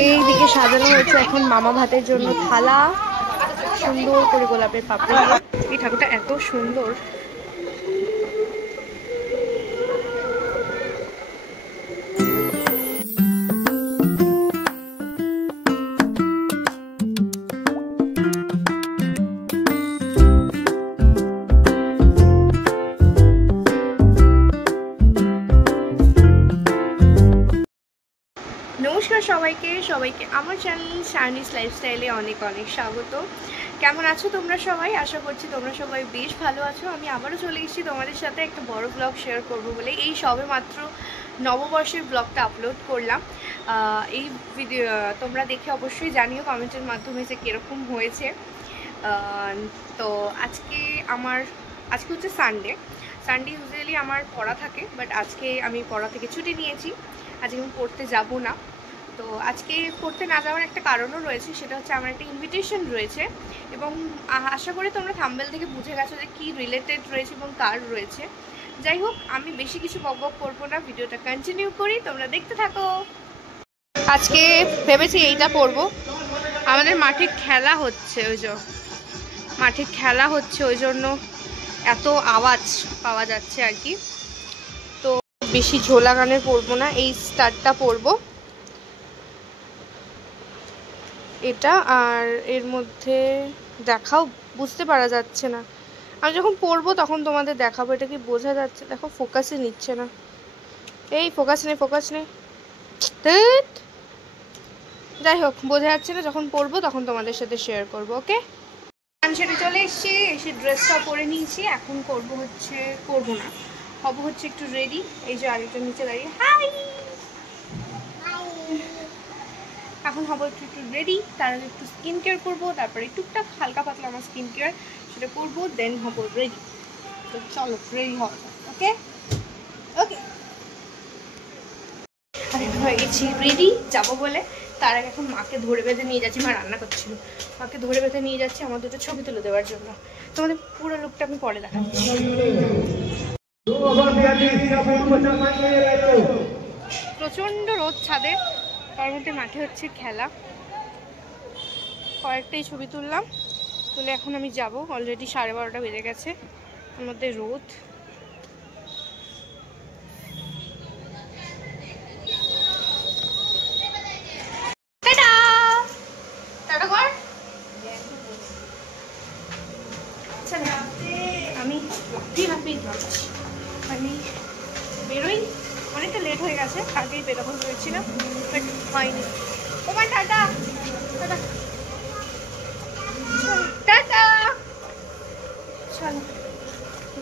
এইদিকে সাজানো হয়েছে এখন মামা ভাতের জন্য থালা, সুন্দর করে গোলাপের পাপড়ি। এই ঠাকুরটা এত সুন্দর। নমস্কার সবাইকে আমার চ্যানেল শার্নিস লাইফস্টাইলে অনেক অনেক স্বাগত। কেমন আছো তোমরা সবাই? আশা করছি তোমরা সবাই বেশ ভালো আছো। আমি আবারও চলে এসেছি তোমাদের সাথে একটা বড় ব্লগ শেয়ার করব বলে। এই সবে মাত্র নববর্ষের ব্লগটা আপলোড করলাম। এই ভিডিও তোমরা দেখে অবশ্যই জানিও কমেন্টের মাধ্যমে যে কীরকম হয়েছে। তো আজকে হচ্ছে সানডে ইউজুয়ালি আমার পড়া থাকে, বাট আজকে আমি পড়া থেকে ছুটি নিয়েছি। আজকে আমি পড়তে যাব না। তো আজকে পড়তে না যাওয়ার একটা কারণও রয়েছে, সেটা হচ্ছে আমার একটা ইনভিটেশন রয়েছে, এবং আশা করি তোমরা থাম্বনেল থেকে বুঝে গেছো যে কী রিলেটেড রয়েছে এবং কার রয়েছে। যাই হোক, আমি বেশি কিছু বকবক করবো না, ভিডিওটা কন্টিনিউ করি, তোমরা দেখতে থাকো। আজকে ভেবেছি এইটা পড়বো। আমাদের মাঠে খেলা হচ্ছে, ওই জন্য এত আওয়াজ পাওয়া যাচ্ছে আর কি। তো বেশি ঝোলা গানের পরবো না, এই স্টারটা পরবো এটা। আর এর মধ্যে দেখাও, বুঝতে পারা যাচ্ছে না। আমি যখন পরবো তখন তোমাদের দেখাবো। এটা কি বোঝা যাচ্ছে? দেখো, ফোকাসই নিচ্ছে না। এই ফোকাস নেই। যাই হোক, বোঝা যাচ্ছে না। যখন পরবো তখন তোমাদের সাথে শেয়ার করবো। ওকে, সেটা চলে এসে ড্রেসটা পরে নিয়েছি। এখন করবো না, হবো হচ্ছে একটু রেডি। এই যে আরেকটা নিচে দাঁড়িয়ে হাই, এখন হবো একটু রেডি। তার আগে একটু স্কিন কেয়ার করবো, তারপরে টুকটাক হালকা পাতলা আমার স্কিন কেয়ার সেটা করবো, দেন হবো রেডি। তো চলো রেডি হওয়া যায়। ওকে হয়ে গেছি রেডি যাবো বলে। তার আগে এখন মাকে ধরে বেঁধে নিয়ে যাচ্ছি। মা রান্না করছিল, মাকে ধরে বেঁধে নিয়ে যাচ্ছি আমার দুটো ছবি তুলে দেওয়ার জন্য। তোমাদের পুরো লুকটা আমি পরে দেখাচ্ছি। প্রচণ্ড রোদ ছাদে, তার মধ্যে মাঠে হচ্ছে খেলা। কয়েকটাই ছবি তুলে এখন আমি যাব। অলরেডি 12:30 বেজে গেছে, তার মধ্যে রোদ। আমি আমি বেরোই, অনেকটা লেট হয়ে গেছে। আগেই বেরোবো ভেবেছিলাম, বাট হয়নি। ওমাই টাটা চলো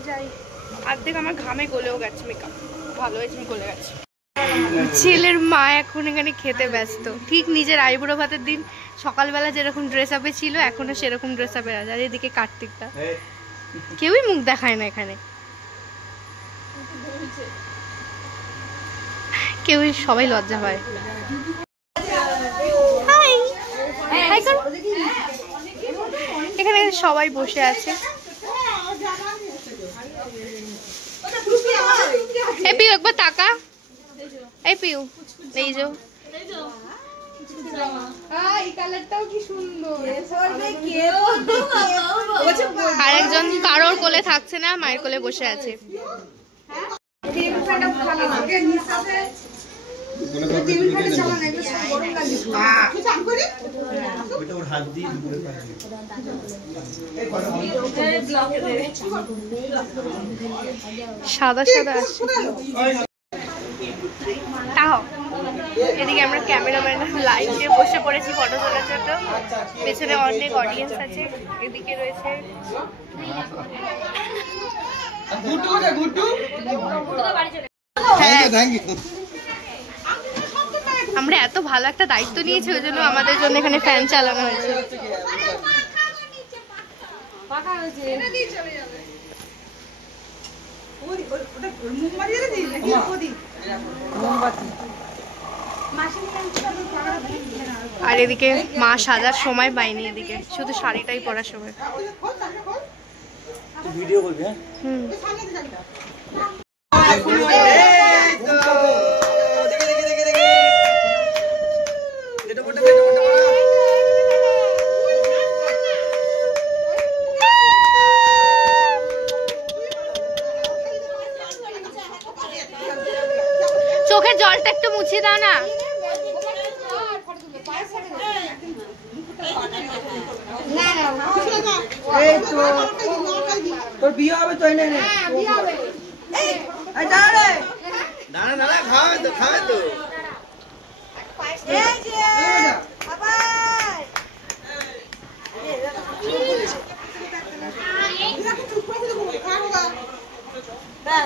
যাই। অর্ধেক আমার ঘামে গলেও গেছে, মেকআপ ভালো হয়েছে, গলে গেছে। ছেলের মা এখন এখানে খেতে ব্যস্ত। ঠিক নিজের আইবুড়ো ভাতের দিন সকালবেলা যেরকম ড্রেস আপে ছিল, এখনো সেরকম ড্রেস আপে আছে। আর এদিকে কার্তিকটা, কেউই মুখ দেখায় না এখানে, সবাই লজ্জা পায়। এখানে সবাই বসে আছে। এই পিউ একবার তাকা, এই পিউ এই যে আরেকজন কারোর কোলে থাকছে না, মায়ের কোলে বসে আছে। সাদা আসছে। তাও এদিকে আমরা ক্যামেরাম্যান লাইভে বসে পড়েছি ফটো তোলার জন্য। পেছনে অনেক অডিয়েন্স আছে। এদিকে রয়েছে আমরা এত ভালো একটা দায়িত্ব নিয়েছি, ওই জন্য আমাদের জন্য এখানে ফ্যান চালানো হয়েছে। আর এদিকে মা সাজার সময় পায়নি, এদিকে শুধু শাড়িটাই পরার সময়। ভিডিও করবি? দাও না। তোর বিয়ে হবে তো? এনে দাঁড়া দাঁড়া, খাওয়াবে তো খাবে তো। ব্যাস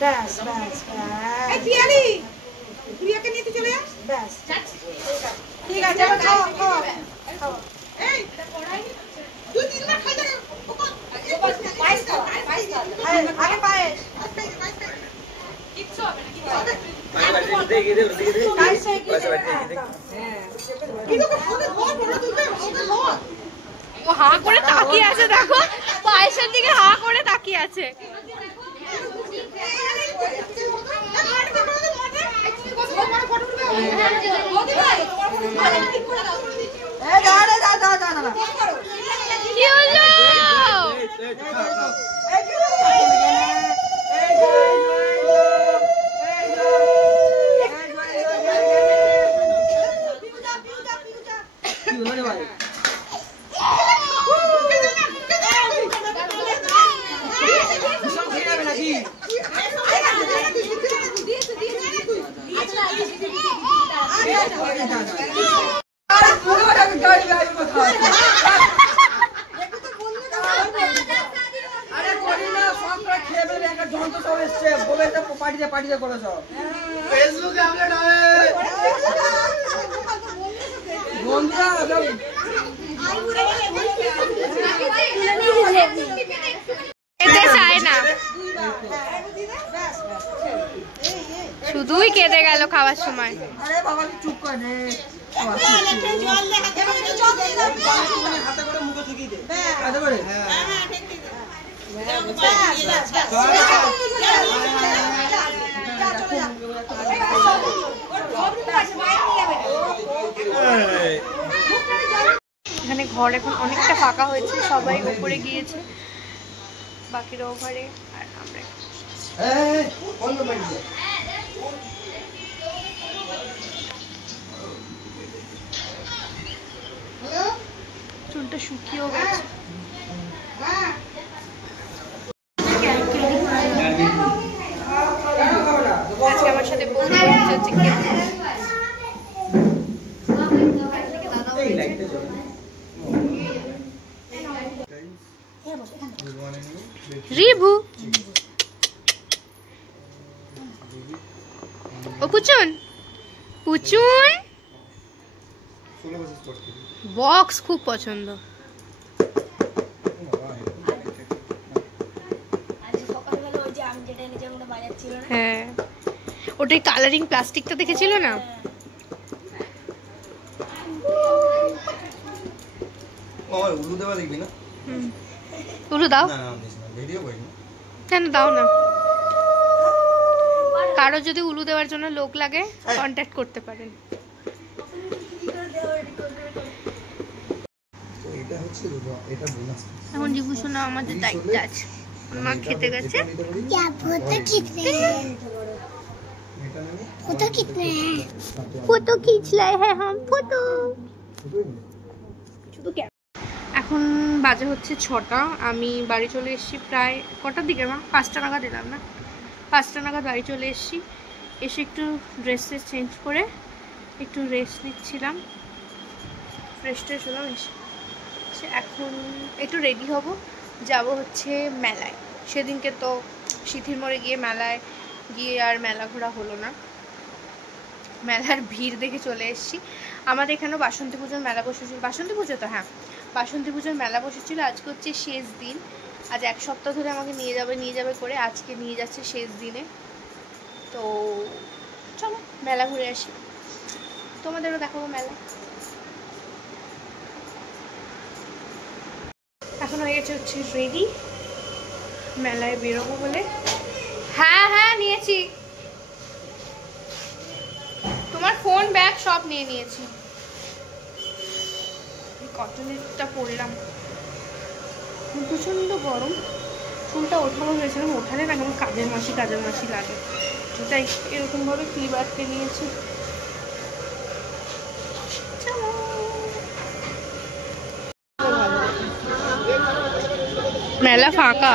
ব্যাস ব্যাস প্রিয়াকে নিয়ে চলে আস। ব্যাস ঠিক আছে, এবার খাওয়া খাওয়া খাওয়া। এই তুই তিনবার খাই দাও। পায়েস খাও, পায়েস খাও। আগে পায়েস। কিচ্ছু হবে না, কিচ্ছু হবে না। দেখি দে দেখি দে। পায়েস খাই কি? হ্যাঁ, ও হা করে তাকিয়ে আছে, দেখো পায়েসের দিকে হা করে তাকিয়ে আছে। কি হলো? পার্টিতে করে সব ফেসবুকে আপলোড হবে। বন্ধুরা খেতে চায় না, শুধুই কেঁদে গেল খাওয়ার সময়। আরে বাবা চুপ কর রে, হাতে করে মুখে ঠেকিয়ে দে, হাতে করে। হ্যাঁ এখানে ঘর এখন অনেকটা ফাঁকা হয়েছে, সবাই উপরে গিয়েছে, বাকিরা ওভারে আর আমরা। চুলটা শুকিয়েও গেছে। আজকে আমার সাথে বন্ধু হচ্ছে রিভু। ও পুচুন, পুচুন বক্স খুব পছন্দ। হ্যাঁ, ওটাই কালারিং প্লাস্টিকটা দেখেছিল না? উলু দেওয়া দেখবি না? উলু দাও। কেন দাও না? কারো যদি উলু দেওয়ার জন্য লোক লাগে কন্ট্যাক্ট করতে পারেন। এখন রিভু শোনা আমাদের দায়িত্ব আছে, মা খেতে গেছে। फोटो खींच लाए हैं हम फोटो। এখন বাজে হচ্ছে 6টা, আমি বাড়ি চলে এসেছি প্রায় কটার দিকে, মা 5টা নাগাদ এলাম না, 5টা নাগাদ বাড়ি চলে এসেছি। এসে একটু ড্রেস চেঞ্জ করে একটু রেস্ট নিচ্ছিলাম, ফ্রেশ ট্রেশ হলাম। এসে এখন একটু রেডি হব, যাব হচ্ছে মেলায়। সেদিনকে তো সিথির মোড়ে গিয়ে মেলায় গিয়ে আর মেলা ঘোরা হলো না, মেলার ভিড় দেখে চলে এসেছি। আমাদের এখানেও বাসন্তী পুজোর মেলা বসেছিল, বাসন্তী পুজো তো, হ্যাঁ বাসন্তী পুজোর মেলা বসেছিল। আজকে হচ্ছে শেষ দিন, আজ এক সপ্তাহ ধরে আমাকে নিয়ে যাবে করে আজকে নিয়ে যাচ্ছে শেষ দিনে। তো চলো মেলা ঘুরে আসি, তোমাদেরও দেখাবো মেলা। এখন হয়ে গেছে হচ্ছে রেডি, মেলায় বেরোবো বলে। হ্যাঁ হ্যাঁ নিয়েছি, তোমার ফোন ব্যাগ সব নিয়ে নিয়েছি। কটনেরটা পরলাম, প্রচন্ড গরম, চুলটা ওঠানো হয়েছিল, ওঠালে না কেমন কাজের মাসি লাগে। তাই এরকমভাবে ক্লিপ আটকে নিয়েছে। মেলা ফাঁকা।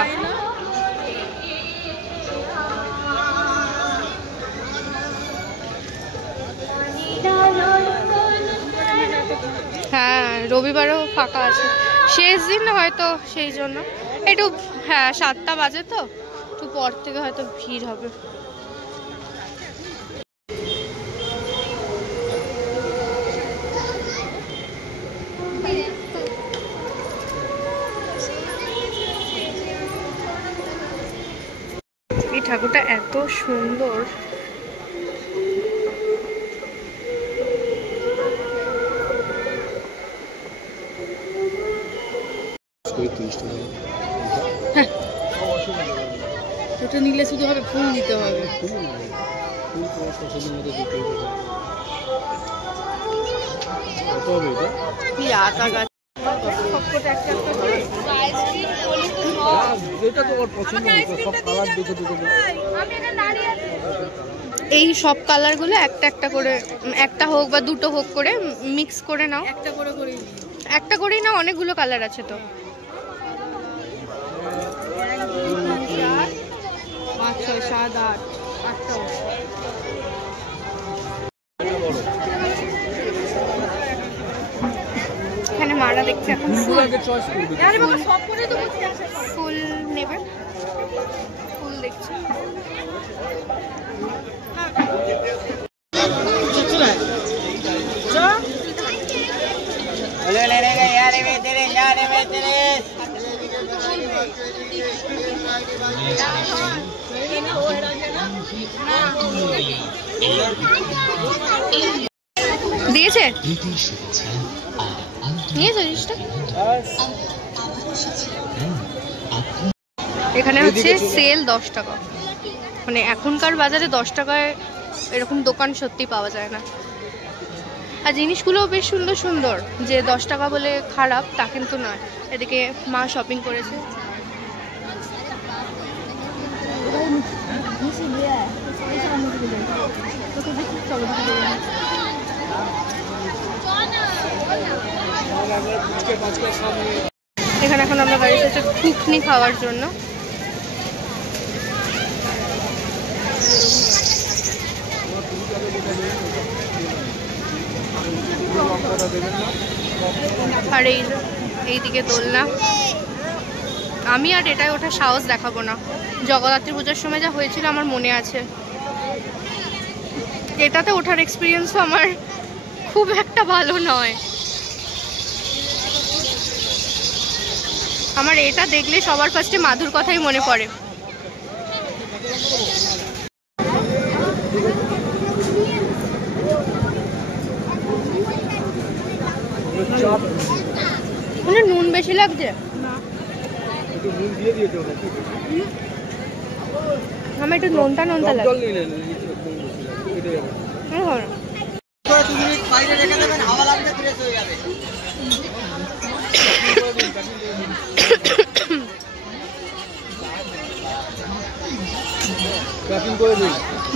হ্যাঁ, রবিবারও ফাঁকা আছে, শেষ দিন হয়তো, সেই জন্য একটু, হ্যাঁ 7টা বাজে তো একটু পর থেকে হয়তো ভিড় হবে। এই ঠাকুরটা এত সুন্দর। ওটা নিলে শুধু হবে, ফুল দিতে হবে। কি আতা গাছ, এই সব কালারগুলো একটা একটা করে, একটা হোক বা দুটো হোক করে মিক্স করে নাও। একটা করেই না, অনেকগুলো কালার আছে তো। 5, 6, 7, 8, 8টা। এখানে মারা দেখছে এখন ফুল নেবে, ফুল দেখছে। দিয়েছে, নিয়েছে জিনিসটা। এখানে হচ্ছে সেল 10 টাকা, মানে এখনকার বাজারে 10 টাকায় এরকম দোকান সত্যি পাওয়া যায় না। আর জিনিসগুলোও বেশ সুন্দর সুন্দর, যে 10 টাকা বলে খারাপ তা কিন্তু নয়। এদিকে মা শপিং করেছে। এখানে এখন আমরা বাড়িতে হচ্ছে ঘুগনি খাওয়ার জন্য। আর এইদিকে দোলনা। আমি আর এটাই ওঠার সাহস দেখাবো না, জগদ্ধাত্রী পূজার সময় যা হয়েছিল আমার মনে আছে। এটাতে ওঠার এক্সপিরিয়েন্সও আমার খুব একটা ভালো নয়। আমার এটা দেখলে সবার ফার্স্টে মাধুর কথাই মনে পড়ে। নুন বেশি লাগছে, আমার একটু নোনতা নোনতা লাগে।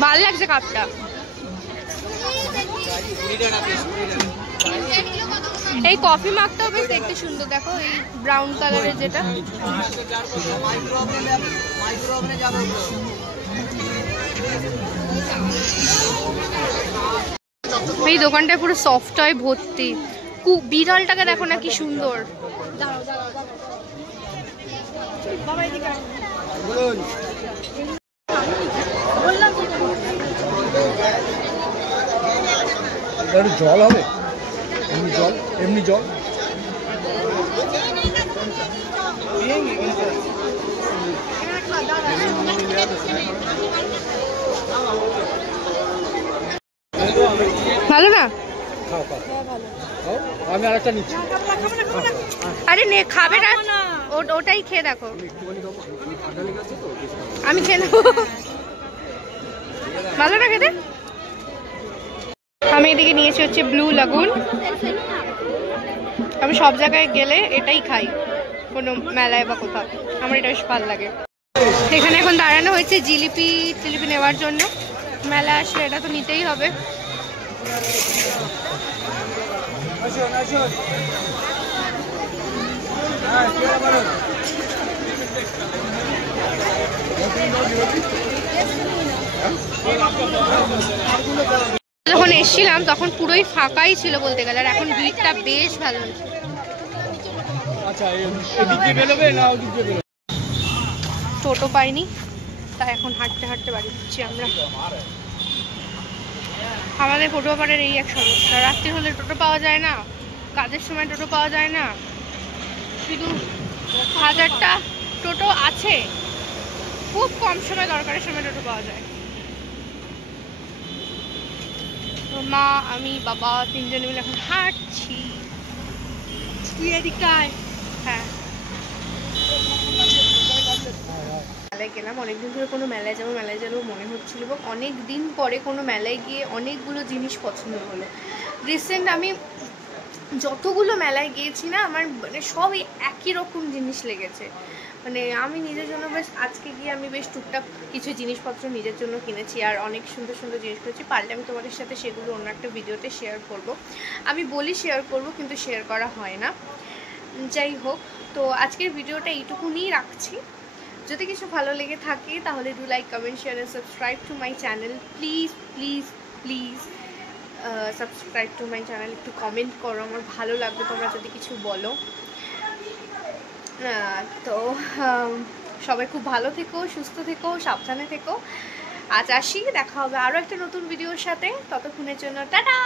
ভালো লাগছে কাপটা। এই কফি মাগটাও বেশ দেখতে সুন্দর, দেখো এই ব্রাউন কালারের যেটা। এই দোকানটা পুরো সফট টয় ভর্তি। বিড়ালটাকে দেখো না কি সুন্দর। জল হবে, এমনি জল, এমনি জল। ভালো না? আমি আরেকটা নিচ্ছি। আরে নে, খাবে না? ওটাই খেয়ে দেখো। আমি খেয়ে নেবো। ভালো না খেতে? আমি এদিকে নিয়েছি হচ্ছে ব্লু লাগুন। আমি সব জায়গায় গেলে এটাই খাই, কোনো মেলায় বা কোথাও। আমার এটা বেশ ভালো লাগে। এখানে এখন দাঁড়ানো হয়েছে জিলিপি নেওয়ার জন্য। মেলা আসলে এটা তো নিতেই হবে। আসুন আসুন। হ্যাঁ কেনা পারেন। যখন এসেছিলাম তখন পুরোই ফাঁকাই ছিল বলতে গেলে, আর এখন ভিড়টা বেশ ভালো হয়েছে। আচ্ছা এদিক দিয়ে বেরোবে না ওদিক দিয়ে বেরোবে? টোটো পাইনি, তাই এখন হাঁটতে হাঁটতে বাড়ি যাচ্ছি আমরা। আমাদের পটুয়াপাড়ার এই এক সমস্যা, রাত্রি হলে টোটো পাওয়া যায় না, কাজের সময় টোটো পাওয়া যায় না। শুধু 1000টা টোটো আছে, খুব কম সময় দরকারের সময় টোটো পাওয়া যায়। তো মা, আমি, বাবা 3 জনে মিলে এখন হাঁটছি। তুই এদিকে আয়। হ্যাঁ, মেলায় গেলাম, অনেকদিন ধরে কোনো মেলায় যাবো মনে হচ্ছিল, এবং অনেক দিন পরে কোনো মেলায় গিয়ে অনেকগুলো জিনিস পছন্দ হলো। রিসেন্ট আমি যতগুলো মেলায় গিয়েছি না, আমার মানে সবই একই রকম জিনিস লেগেছে। মানে আমি নিজের জন্য বেশ, আজকে গিয়ে আমি বেশ টুকটাক কিছু জিনিসপত্র নিজের জন্য কিনেছি, আর অনেক সুন্দর সুন্দর জিনিস কিনেছি। পারলে আমি তোমাদের সাথে সেগুলো অন্য একটা ভিডিওতে শেয়ার করব। আমি বলি শেয়ার করব, কিন্তু শেয়ার করা হয় না। যাই হোক, তো আজকের ভিডিওটা এইটুকুনি রাখছি। যদি কিছু ভালো লেগে থাকে তাহলে do like, comment, share and subscribe to my channel. Please please please subscribe to my channel. একটু কমেন্ট করো, আমার ভালো লাগবে তোমরা যদি কিছু বলো। তো সবাই খুব ভালো থেকো, সুস্থ থেকো, সাবধানে থেকো। আজ আসি, দেখা হবে আরও একটা নতুন ভিডিওর সাথে। ততক্ষণের জন্য টাটা।